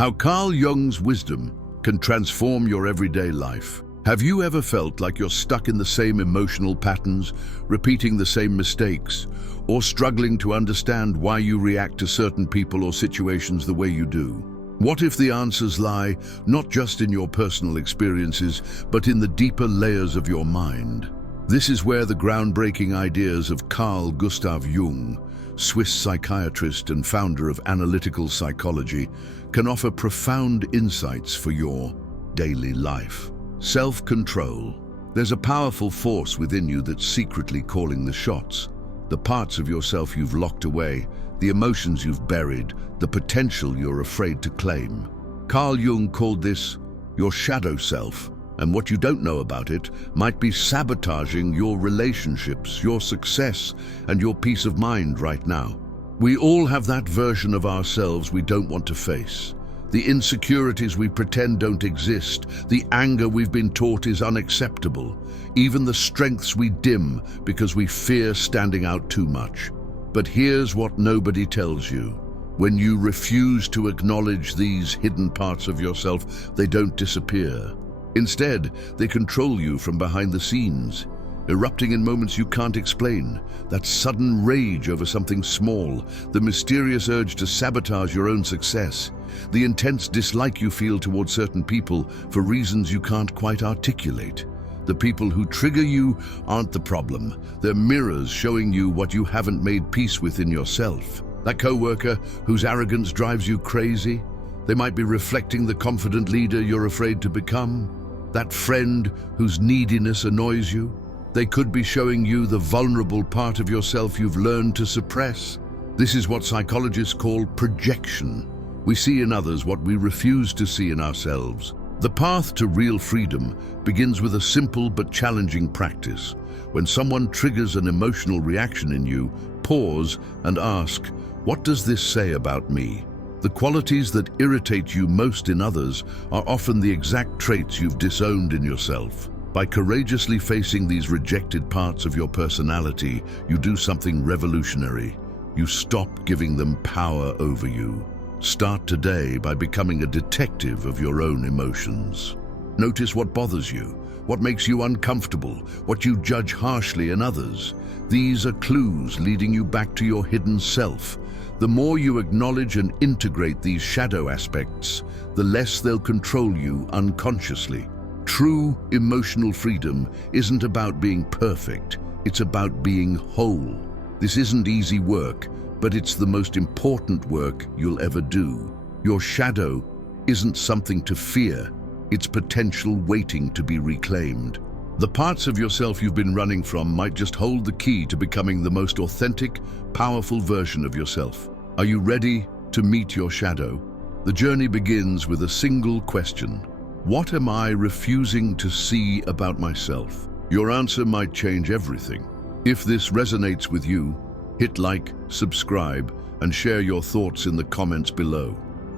How Carl Jung's wisdom can transform your everyday life. Have you ever felt like you're stuck in the same emotional patterns, repeating the same mistakes, or struggling to understand why you react to certain people or situations the way you do? What if the answers lie not just in your personal experiences, but in the deeper layers of your mind? This is where the groundbreaking ideas of Carl Gustav Jung, Swiss psychiatrist and founder of analytical psychology, can offer profound insights for your daily life. Self-control. There's a powerful force within you that's secretly calling the shots. The parts of yourself you've locked away, the emotions you've buried, the potential you're afraid to claim. Carl Jung called this your shadow self, and what you don't know about it might be sabotaging your relationships, your success, and your peace of mind right now. We all have that version of ourselves we don't want to face. The insecurities we pretend don't exist, the anger we've been taught is unacceptable, even the strengths we dim because we fear standing out too much. But here's what nobody tells you. When you refuse to acknowledge these hidden parts of yourself, they don't disappear. Instead, they control you from behind the scenes, erupting in moments you can't explain. That sudden rage over something small, the mysterious urge to sabotage your own success, the intense dislike you feel towards certain people for reasons you can't quite articulate. The people who trigger you aren't the problem. They're mirrors showing you what you haven't made peace with in yourself. That coworker whose arrogance drives you crazy, they might be reflecting the confident leader you're afraid to become. That friend whose neediness annoys you, they could be showing you the vulnerable part of yourself you've learned to suppress. This is what psychologists call projection. We see in others what we refuse to see in ourselves. The path to real freedom begins with a simple but challenging practice. When someone triggers an emotional reaction in you, pause and ask, what does this say about me? The qualities that irritate you most in others are often the exact traits you've disowned in yourself. By courageously facing these rejected parts of your personality, you do something revolutionary. You stop giving them power over you. Start today by becoming a detective of your own emotions. Notice what bothers you, what makes you uncomfortable, what you judge harshly in others. These are clues leading you back to your hidden self. The more you acknowledge and integrate these shadow aspects, the less they'll control you unconsciously. True emotional freedom isn't about being perfect, it's about being whole. This isn't easy work, but it's the most important work you'll ever do. Your shadow isn't something to fear, it's potential waiting to be reclaimed. The parts of yourself you've been running from might just hold the key to becoming the most authentic, powerful version of yourself. Are you ready to meet your shadow? The journey begins with a single question. What am I refusing to see about myself? Your answer might change everything. If this resonates with you, hit like, subscribe, and share your thoughts in the comments below.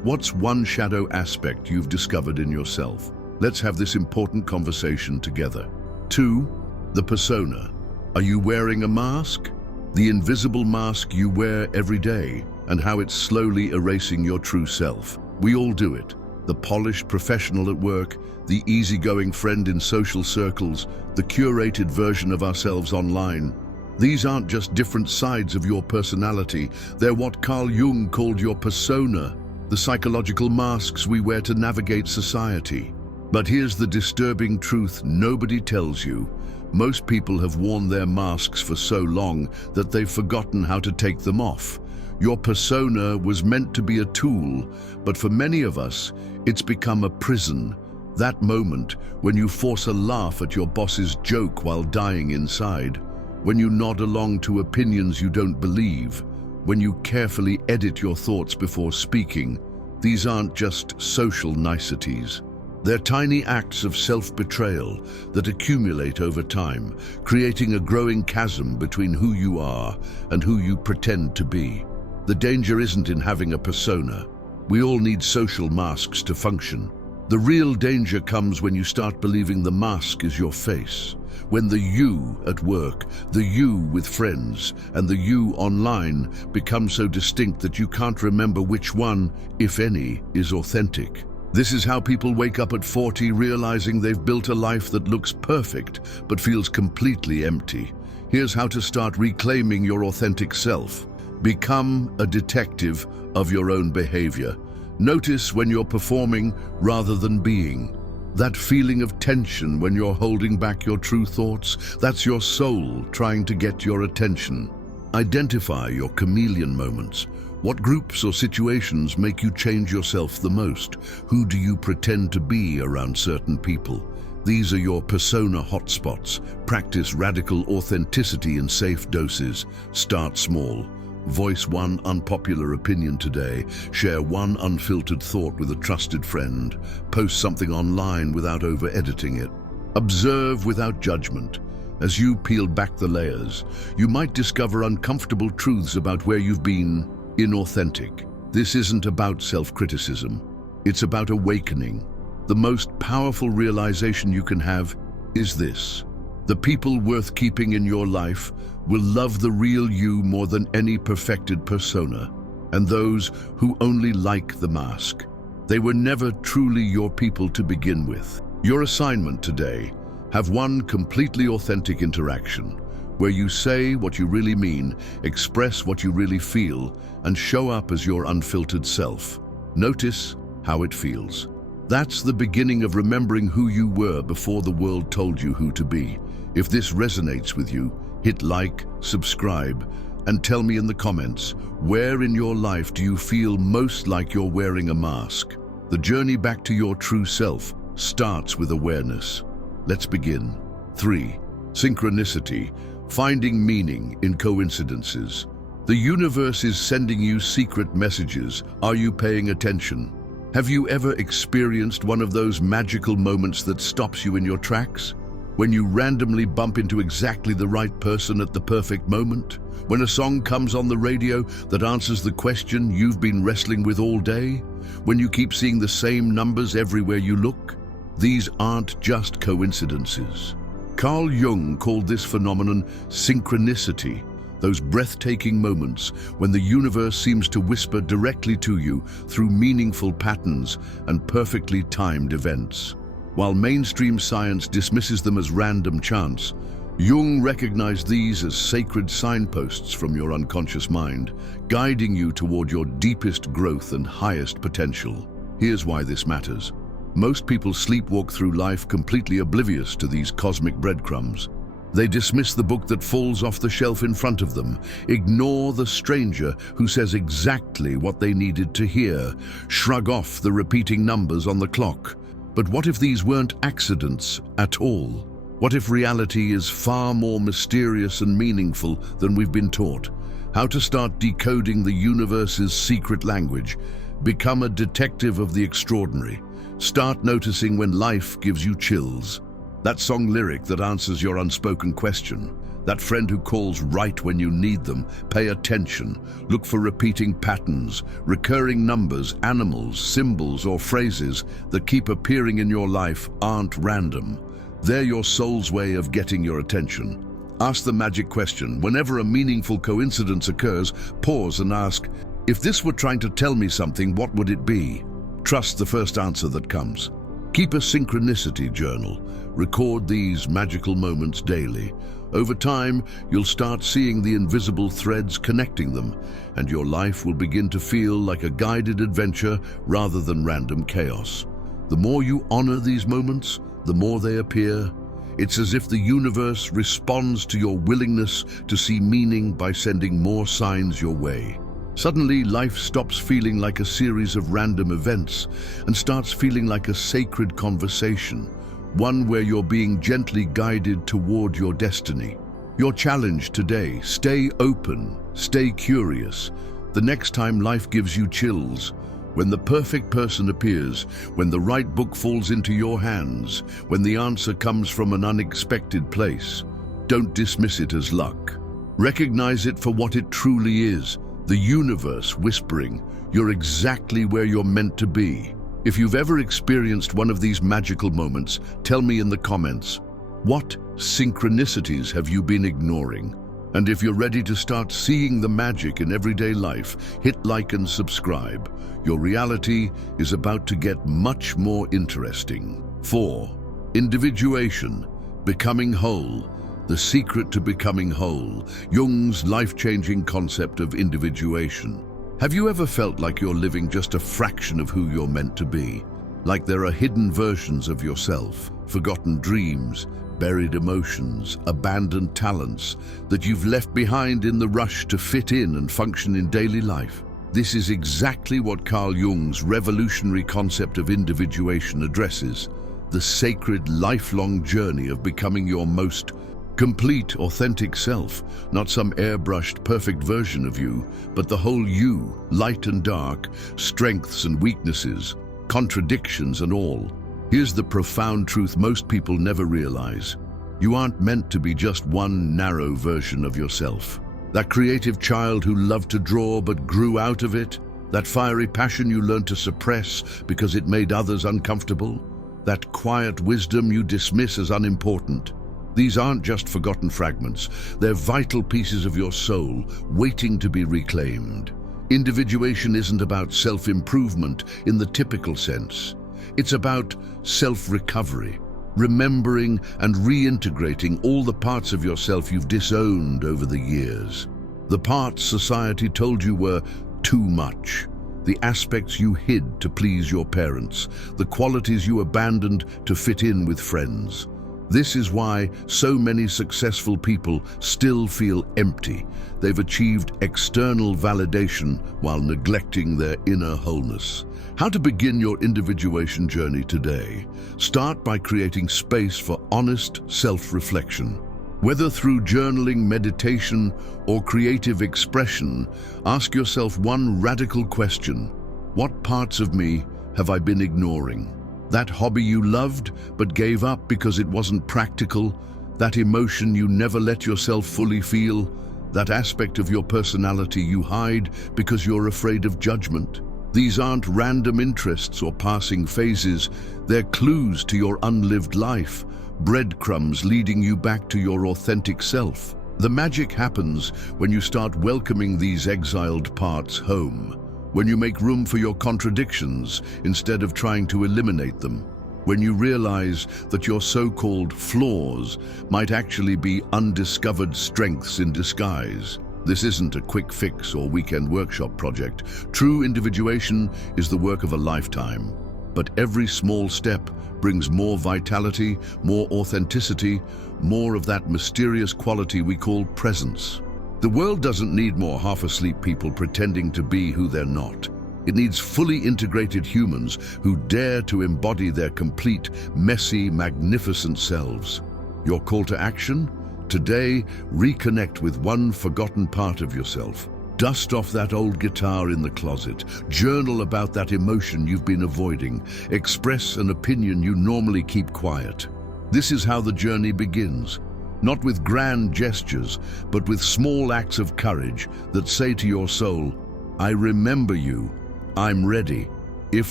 What's one shadow aspect you've discovered in yourself? Let's have this important conversation together. 2. The persona. Are you wearing a mask? The invisible mask you wear every day, and how it's slowly erasing your true self. We all do it. The polished professional at work, the easygoing friend in social circles, the curated version of ourselves online. These aren't just different sides of your personality, they're what Carl Jung called your persona, the psychological masks we wear to navigate society. But here's the disturbing truth nobody tells you. Most people have worn their masks for so long that they've forgotten how to take them off. Your persona was meant to be a tool, but for many of us, it's become a prison. That moment when you force a laugh at your boss's joke while dying inside, when you nod along to opinions you don't believe, when you carefully edit your thoughts before speaking. These aren't just social niceties. They're tiny acts of self-betrayal that accumulate over time, creating a growing chasm between who you are and who you pretend to be. The danger isn't in having a persona. We all need social masks to function. The real danger comes when you start believing the mask is your face. When the you at work, the you with friends, and the you online become so distinct that you can't remember which one, if any, is authentic. This is how people wake up at 40 realizing they've built a life that looks perfect but feels completely empty. Here's how to start reclaiming your authentic self. Become a detective of your own behavior. Notice when you're performing rather than being. That feeling of tension when you're holding back your true thoughts, that's your soul trying to get your attention. Identify your chameleon moments. What groups or situations make you change yourself the most? Who do you pretend to be around certain people? These are your persona hotspots. Practice radical authenticity in safe doses. Start small. Voice one unpopular opinion today. Share one unfiltered thought with a trusted friend. Post something online without over-editing it. Observe without judgment. As you peel back the layers, you might discover uncomfortable truths about where you've been inauthentic. This isn't about self-criticism. It's about awakening. The most powerful realization you can have is this: the people worth keeping in your life will love the real you more than any perfected persona, and those who only like the mask. They were never truly your people to begin with. Your assignment today: have one completely authentic interaction where you say what you really mean, express what you really feel, and show up as your unfiltered self. Notice how it feels. That's the beginning of remembering who you were before the world told you who to be. If this resonates with you, hit like, subscribe, and tell me in the comments, where in your life do you feel most like you're wearing a mask? The journey back to your true self starts with awareness. Let's begin. 3. Synchronicity. Finding meaning in coincidences. The universe is sending you secret messages. Are you paying attention? Have you ever experienced one of those magical moments that stops you in your tracks? When you randomly bump into exactly the right person at the perfect moment? When a song comes on the radio that answers the question you've been wrestling with all day? When you keep seeing the same numbers everywhere you look? These aren't just coincidences. Carl Jung called this phenomenon synchronicity. Those breathtaking moments when the universe seems to whisper directly to you through meaningful patterns and perfectly timed events. While mainstream science dismisses them as random chance, Jung recognized these as sacred signposts from your unconscious mind, guiding you toward your deepest growth and highest potential. Here's why this matters. Most people sleepwalk through life completely oblivious to these cosmic breadcrumbs. They dismiss the book that falls off the shelf in front of them, ignore the stranger who says exactly what they needed to hear, shrug off the repeating numbers on the clock. But what if these weren't accidents at all? What if reality is far more mysterious and meaningful than we've been taught? How to start decoding the universe's secret language. Become a detective of the extraordinary. Start noticing when life gives you chills. That song lyric that answers your unspoken question. That friend who calls right when you need them. Pay attention. Look for repeating patterns, recurring numbers, animals, symbols, or phrases that keep appearing in your life aren't random. They're your soul's way of getting your attention. Ask the magic question. Whenever a meaningful coincidence occurs, pause and ask, if this were trying to tell me something, what would it be? Trust the first answer that comes. Keep a synchronicity journal. Record these magical moments daily. Over time, you'll start seeing the invisible threads connecting them, and your life will begin to feel like a guided adventure rather than random chaos. The more you honor these moments, the more they appear. It's as if the universe responds to your willingness to see meaning by sending more signs your way. Suddenly, life stops feeling like a series of random events and starts feeling like a sacred conversation, one where you're being gently guided toward your destiny. Your challenge today: stay open, stay curious. The next time life gives you chills, when the perfect person appears, when the right book falls into your hands, when the answer comes from an unexpected place, don't dismiss it as luck. Recognize it for what it truly is. The universe whispering, you're exactly where you're meant to be. If you've ever experienced one of these magical moments, tell me in the comments. What synchronicities have you been ignoring? And if you're ready to start seeing the magic in everyday life, hit like and subscribe. Your reality is about to get much more interesting. 4. Individuation, becoming whole. The secret to becoming whole. Jung's life-changing concept of individuation. Have you ever felt like you're living just a fraction of who you're meant to be? Like there are hidden versions of yourself, forgotten dreams, buried emotions, abandoned talents that you've left behind in the rush to fit in and function in daily life? This is exactly what Carl Jung's revolutionary concept of individuation addresses, the sacred lifelong journey of becoming your most complete, authentic self, not some airbrushed, perfect version of you, but the whole you, light and dark, strengths and weaknesses, contradictions and all. Here's the profound truth most people never realize. You aren't meant to be just one narrow version of yourself. That creative child who loved to draw but grew out of it, that fiery passion you learned to suppress because it made others uncomfortable, that quiet wisdom you dismiss as unimportant. These aren't just forgotten fragments, they're vital pieces of your soul, waiting to be reclaimed. Individuation isn't about self-improvement in the typical sense. It's about self-recovery, remembering and reintegrating all the parts of yourself you've disowned over the years. The parts society told you were too much, the aspects you hid to please your parents, the qualities you abandoned to fit in with friends. This is why so many successful people still feel empty. They've achieved external validation while neglecting their inner wholeness. How to begin your individuation journey today? Start by creating space for honest self-reflection. Whether through journaling, meditation, or creative expression, ask yourself one radical question. What parts of me have I been ignoring? That hobby you loved but gave up because it wasn't practical, that emotion you never let yourself fully feel, that aspect of your personality you hide because you're afraid of judgment. These aren't random interests or passing phases, they're clues to your unlived life, breadcrumbs leading you back to your authentic self. The magic happens when you start welcoming these exiled parts home. When you make room for your contradictions instead of trying to eliminate them. When you realize that your so-called flaws might actually be undiscovered strengths in disguise. This isn't a quick fix or weekend workshop project. True individuation is the work of a lifetime. But every small step brings more vitality, more authenticity, more of that mysterious quality we call presence. The world doesn't need more half-asleep people pretending to be who they're not. It needs fully integrated humans who dare to embody their complete, messy, magnificent selves. Your call to action? Today, reconnect with one forgotten part of yourself. Dust off that old guitar in the closet. Journal about that emotion you've been avoiding. Express an opinion you normally keep quiet. This is how the journey begins. Not with grand gestures, but with small acts of courage that say to your soul, I remember you, I'm ready. If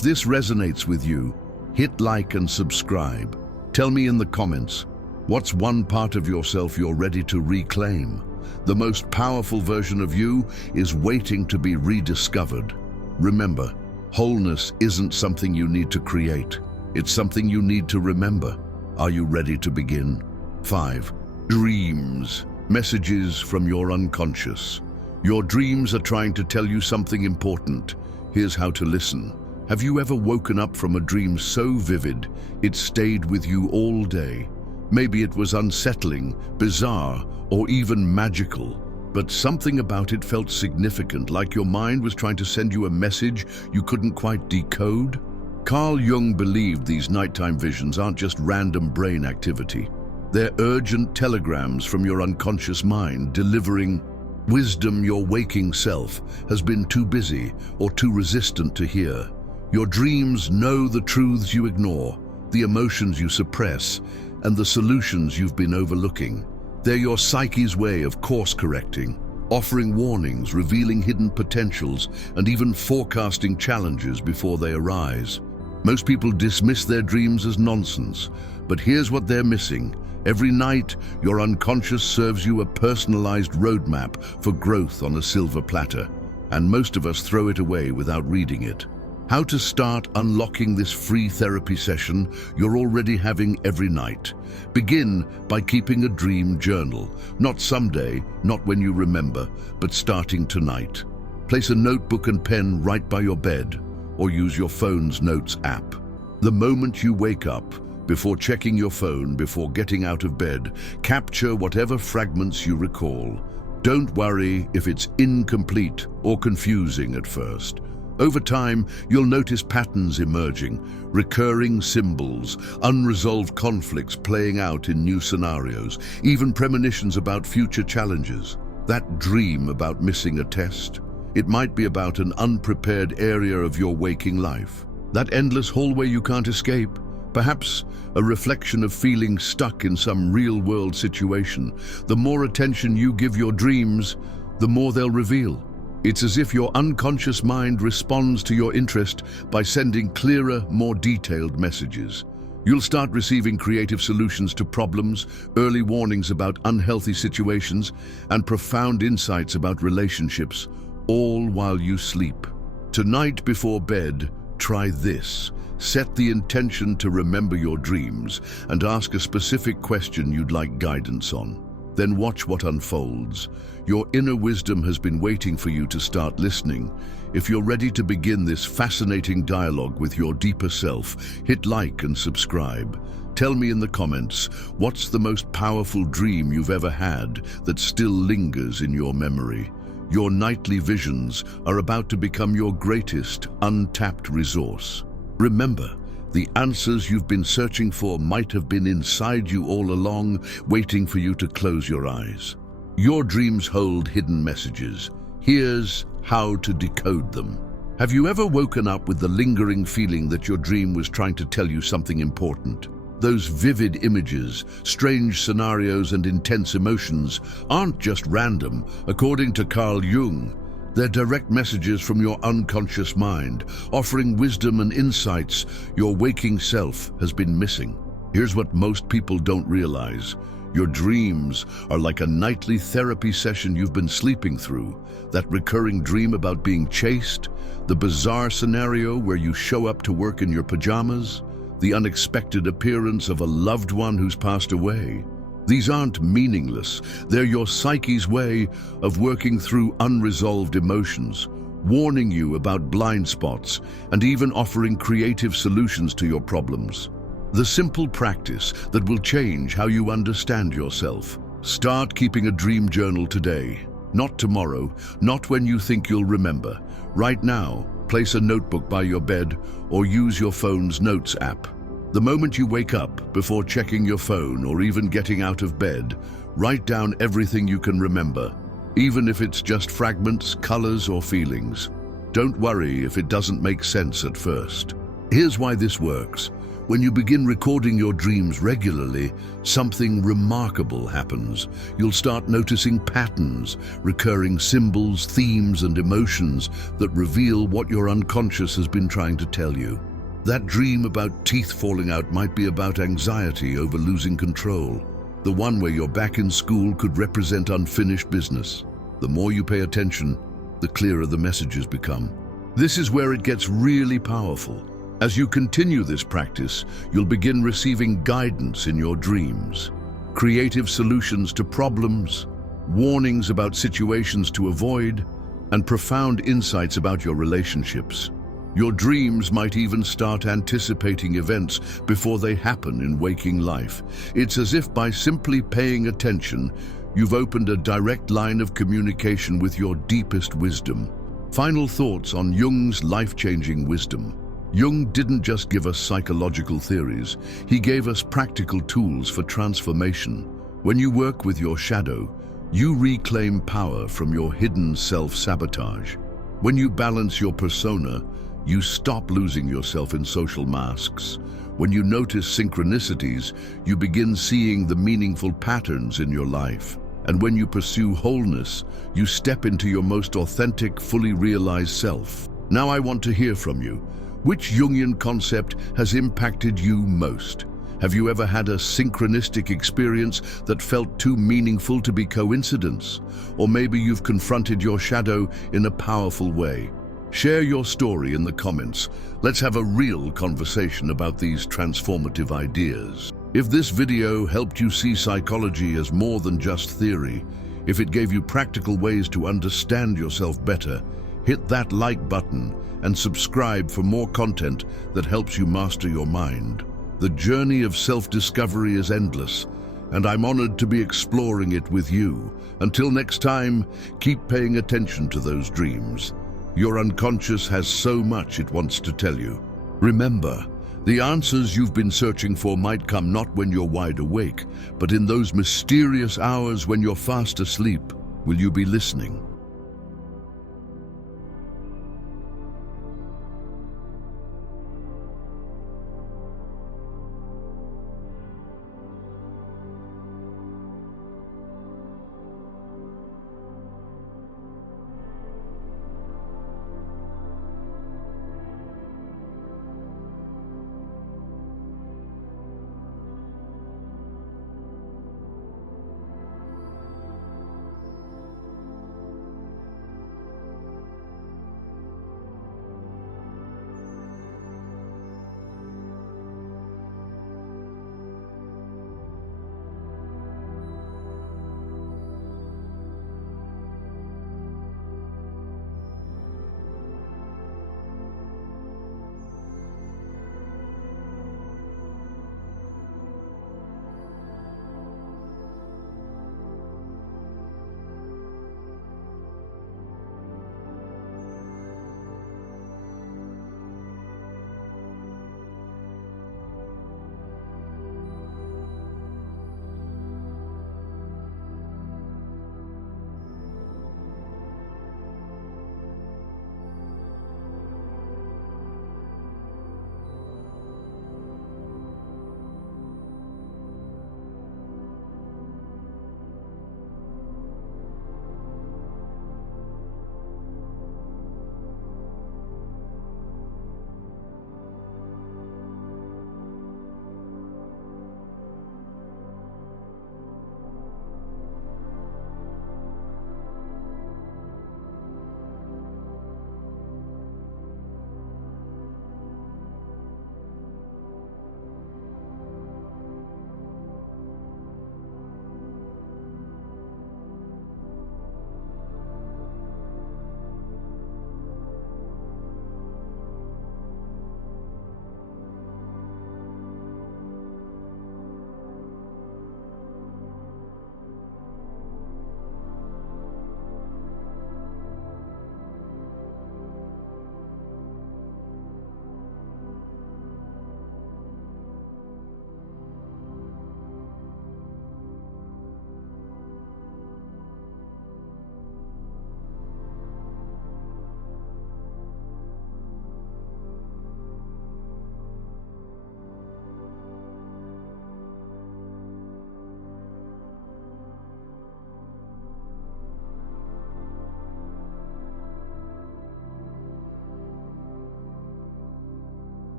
this resonates with you, hit like and subscribe. Tell me in the comments, what's one part of yourself you're ready to reclaim? The most powerful version of you is waiting to be rediscovered. Remember, wholeness isn't something you need to create. It's something you need to remember. Are you ready to begin? 5. Dreams. Messages from your unconscious. Your dreams are trying to tell you something important. Here's how to listen. Have you ever woken up from a dream so vivid it stayed with you all day? Maybe it was unsettling, bizarre, or even magical, but something about it felt significant, like your mind was trying to send you a message you couldn't quite decode. Carl Jung believed these nighttime visions aren't just random brain activity. They're urgent telegrams from your unconscious mind delivering wisdom your waking self has been too busy or too resistant to hear. Your dreams know the truths you ignore, the emotions you suppress, and the solutions you've been overlooking. They're your psyche's way of course-correcting, offering warnings, revealing hidden potentials, and even forecasting challenges before they arise. Most people dismiss their dreams as nonsense, but here's what they're missing. Every night, your unconscious serves you a personalized roadmap for growth on a silver platter, and most of us throw it away without reading it. How to start unlocking this free therapy session you're already having every night. Begin by keeping a dream journal. Not someday, not when you remember, but starting tonight. Place a notebook and pen right by your bed, or use your phone's notes app. The moment you wake up, before checking your phone, before getting out of bed, capture whatever fragments you recall. Don't worry if it's incomplete or confusing at first. Over time, you'll notice patterns emerging, recurring symbols, unresolved conflicts playing out in new scenarios, even premonitions about future challenges. That dream about missing a test, it might be about an unprepared area of your waking life. That endless hallway you can't escape, perhaps a reflection of feeling stuck in some real-world situation. The more attention you give your dreams, the more they'll reveal. It's as if your unconscious mind responds to your interest by sending clearer, more detailed messages. You'll start receiving creative solutions to problems, early warnings about unhealthy situations, and profound insights about relationships, all while you sleep. Tonight before bed, try this. Set the intention to remember your dreams and ask a specific question you'd like guidance on. Then watch what unfolds. Your inner wisdom has been waiting for you to start listening. If you're ready to begin this fascinating dialogue with your deeper self, hit like and subscribe. Tell me in the comments, what's the most powerful dream you've ever had that still lingers in your memory? Your nightly visions are about to become your greatest untapped resource. Remember, the answers you've been searching for might have been inside you all along, waiting for you to close your eyes. Your dreams hold hidden messages. Here's how to decode them. Have you ever woken up with the lingering feeling that your dream was trying to tell you something important? Those vivid images, strange scenarios, and intense emotions aren't just random. According to Carl Jung, they're direct messages from your unconscious mind, offering wisdom and insights your waking self has been missing. Here's what most people don't realize. Your dreams are like a nightly therapy session you've been sleeping through. That recurring dream about being chased, the bizarre scenario where you show up to work in your pajamas, the unexpected appearance of a loved one who's passed away. These aren't meaningless. They're your psyche's way of working through unresolved emotions, warning you about blind spots, and even offering creative solutions to your problems. The simple practice that will change how you understand yourself. Start keeping a dream journal today. Not tomorrow, not when you think you'll remember. Right now, place a notebook by your bed or use your phone's notes app. The moment you wake up, before checking your phone or even getting out of bed, write down everything you can remember, even if it's just fragments, colors, or feelings. Don't worry if it doesn't make sense at first. Here's why this works. When you begin recording your dreams regularly, something remarkable happens. You'll start noticing patterns, recurring symbols, themes, and emotions that reveal what your unconscious has been trying to tell you. That dream about teeth falling out might be about anxiety over losing control. The one where you're back in school could represent unfinished business. The more you pay attention, the clearer the messages become. This is where it gets really powerful. As you continue this practice, you'll begin receiving guidance in your dreams, creative solutions to problems, warnings about situations to avoid, and profound insights about your relationships. Your dreams might even start anticipating events before they happen in waking life. It's as if by simply paying attention, you've opened a direct line of communication with your deepest wisdom. Final thoughts on Jung's life-changing wisdom. Jung didn't just give us psychological theories, he gave us practical tools for transformation. When you work with your shadow, you reclaim power from your hidden self-sabotage. When you balance your persona, you stop losing yourself in social masks. When you notice synchronicities, you begin seeing the meaningful patterns in your life. And when you pursue wholeness, you step into your most authentic, fully realized self. Now I want to hear from you. Which Jungian concept has impacted you most? Have you ever had a synchronistic experience that felt too meaningful to be coincidence? Or maybe you've confronted your shadow in a powerful way. Share your story in the comments. Let's have a real conversation about these transformative ideas. If this video helped you see psychology as more than just theory, if it gave you practical ways to understand yourself better, hit that like button and subscribe for more content that helps you master your mind. The journey of self-discovery is endless, and I'm honored to be exploring it with you. Until next time, keep paying attention to those dreams. Your unconscious has so much it wants to tell you. Remember, the answers you've been searching for might come not when you're wide awake, but in those mysterious hours when you're fast asleep. Will you be listening?